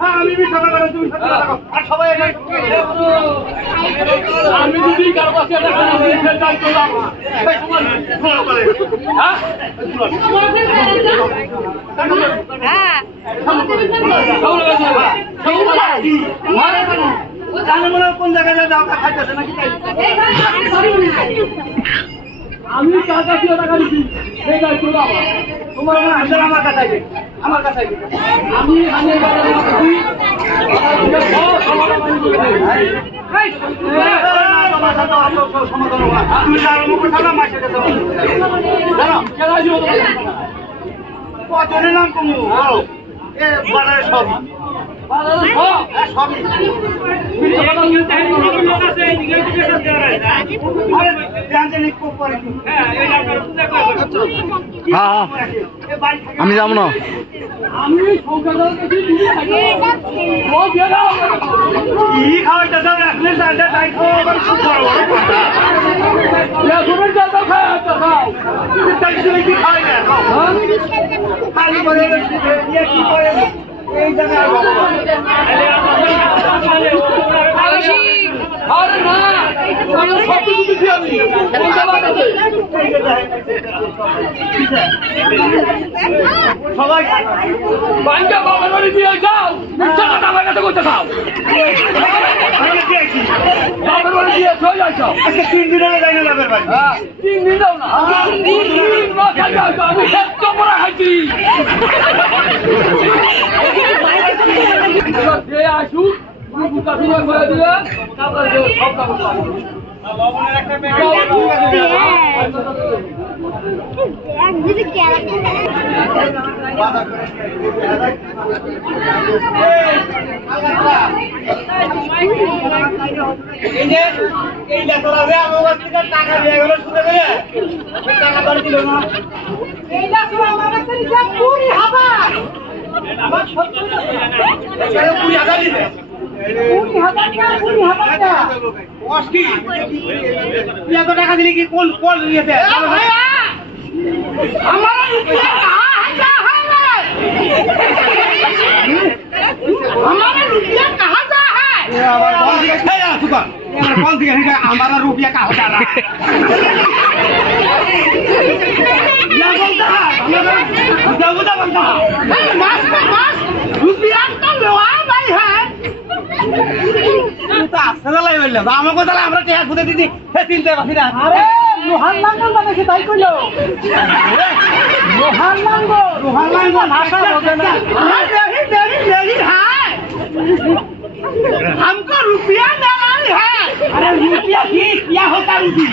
হ্যাঁ আমি মিথ্যা কথা তুমি সত্যি কথা আর সবাই আমি যদি কারও কাছে টাকা না দিই সেটাই তো হ্যাঁ। কোন জায়গায় যায় দাওটা খাইতেছে নাকি? আমি কার কাছে টাকা দিচ্ছি সেটাই তো আমার তোমার মনে হয় আমার কাছে আইবে। আমার কাছে আইবে। আমি আমি? কজনের নাম কমু এ বাজারে সব আমি যাব না খাওয়াই না? সবাই বাঙ্গা বাবার বাড়ি দিয়ে যাও মিথ্যা কথা আমার কাছে করতে খাও বাবার বাড়ি দিয়ে চলে যাও আজকে তিন দিন হলো যাই না। বাপের বাড়ি। তিন দিন দাও না তিন দিন না আমি আসুক করে দিয়ে তারপরে সব এই যে এই লেখাটা যে আমার কাছ থেকে টাকা দিয়ে গেল, শুনে গেলে টাকা বাড়ি দিল না এখানে কুড়ি হাজার দিবে কস কি? তুই এত টাকা দিলি কি কোন কোন ইয়েতে আমার রুপিয়া কাহা रहा क्या बोलता है हमारा देवता बनता है তুই তো আসতে লাই বললে আমাকে তাহলে আমরা টেকা খুঁজে দিদি হে চিনতে পারছি না আরে লোহার লাঙ্গল মানে সে তাই কইলো লোহার লাঙ্গল লোহার লাঙ্গল ভাষা বোঝে না দেরি দেরি দেরি হ্যাঁ हमको रुपया नहीं है। अरे रुपया की क्या होता रुपी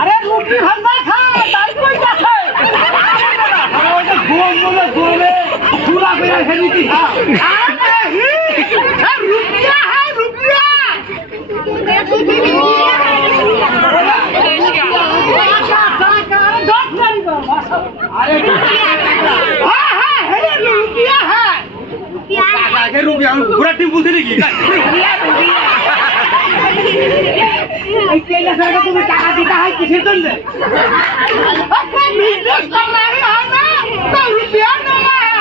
अरे रुपी हलवा खा ताई कोई क्या है? अरे तो पूरा है खा है रुपया है रुपया। अरे রুবি আমি পুরা টিম বলতে নাকি তুমি টাকা দিতে হয় কিসের জন্য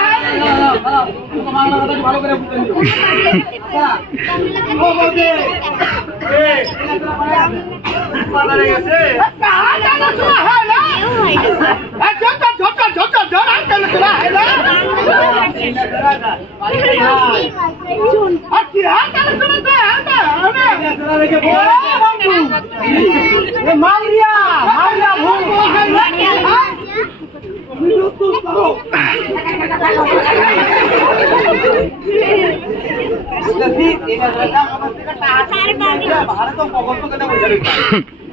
হয় ভালো করে বুঝে নিও ও বলতে বাজারে গেছে कहाँ जाना सुना है ना झोटा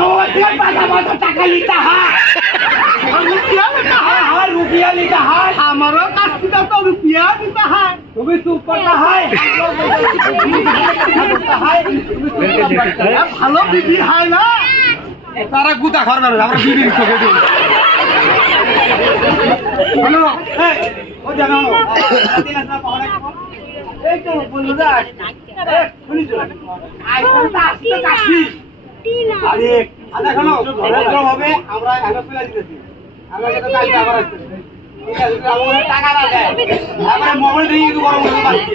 আমাদের টাকা মতো টাকা নিতে হয় রুপিয়া নিতে হয় আমারও কাছ থেকে তো রুপিয়া নিতে হয় তুমি চুপ করতে হয় ভালো বিবি হয় না তারা গুতা ঘর বেরোবে আমরা বিবির চোখে দিই হ্যালো ও জানো এই তো বলল না শুনিস আইফোনটা আসলে কাশিস আরে আচ্ছা শোনো ভদ্রম হবে আমরা আগে ফেলে দিতেছি। আমরা কিন্তু কালকে আবার আসতেছি। টাকা না দেয়। তারপরে মোবাইল দিয়ে কিন্তু গরম করতে পারছি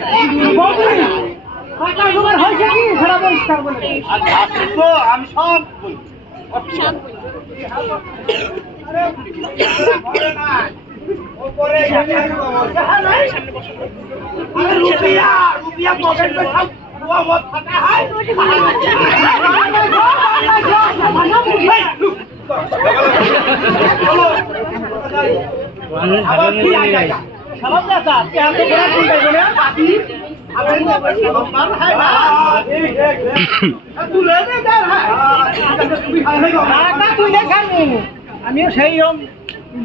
টাকা জোগাড় হয়েছে কি? সেটা পরিষ্কার বলে আচ্ছা, তো আমি সব বলি। রুপিয়া! রুপিয়া পকেট আমিও সেই হম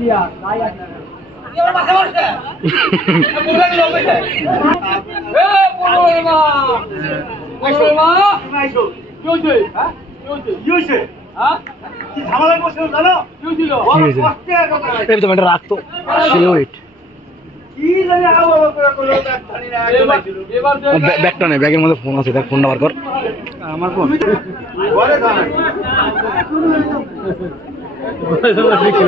ইয়া রাখতো ব্যাগটা নেই ব্যাগের মধ্যে ফোন আছে দেখ ফোনটা বার কর আমার phone. Mas eu não fico.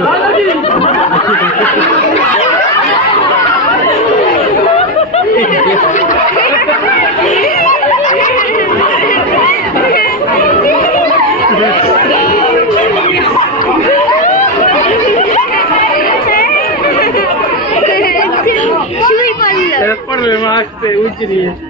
Cui, Maria. É problema que você utilizar.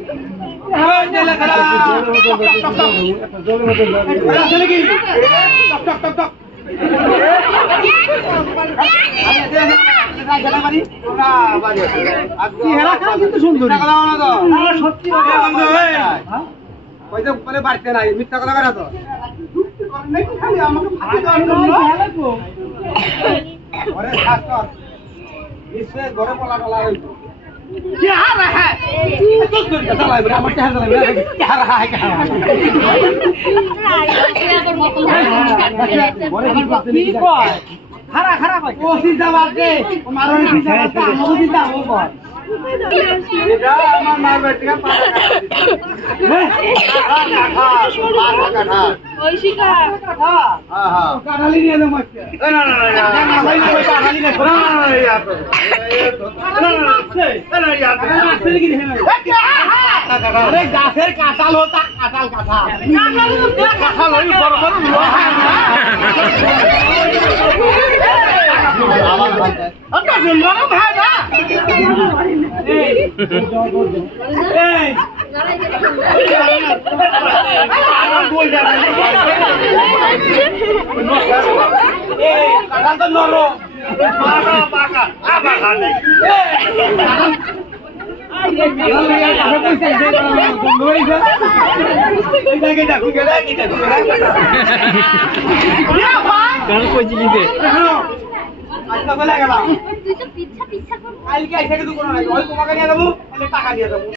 বাড়তে নাই মিথ্যা কথা করে তো ঘরে পলা টলা রইতো চেহারা হ্যাঁ? আমার চেহারা চেহারা খারাপ হয় গাছের কাঁঠাল হতা কাঁঠাল কাঁঠাল কাঁঠাল ওই এই এই কাঁঠাল তো তুই তো পিচ্ছা পিচ্ছা কালকে আইসা কিন্তু কোনো নাই। ওই তোমাকে নিয়ে যাব টাকা দিয়ে দেবো।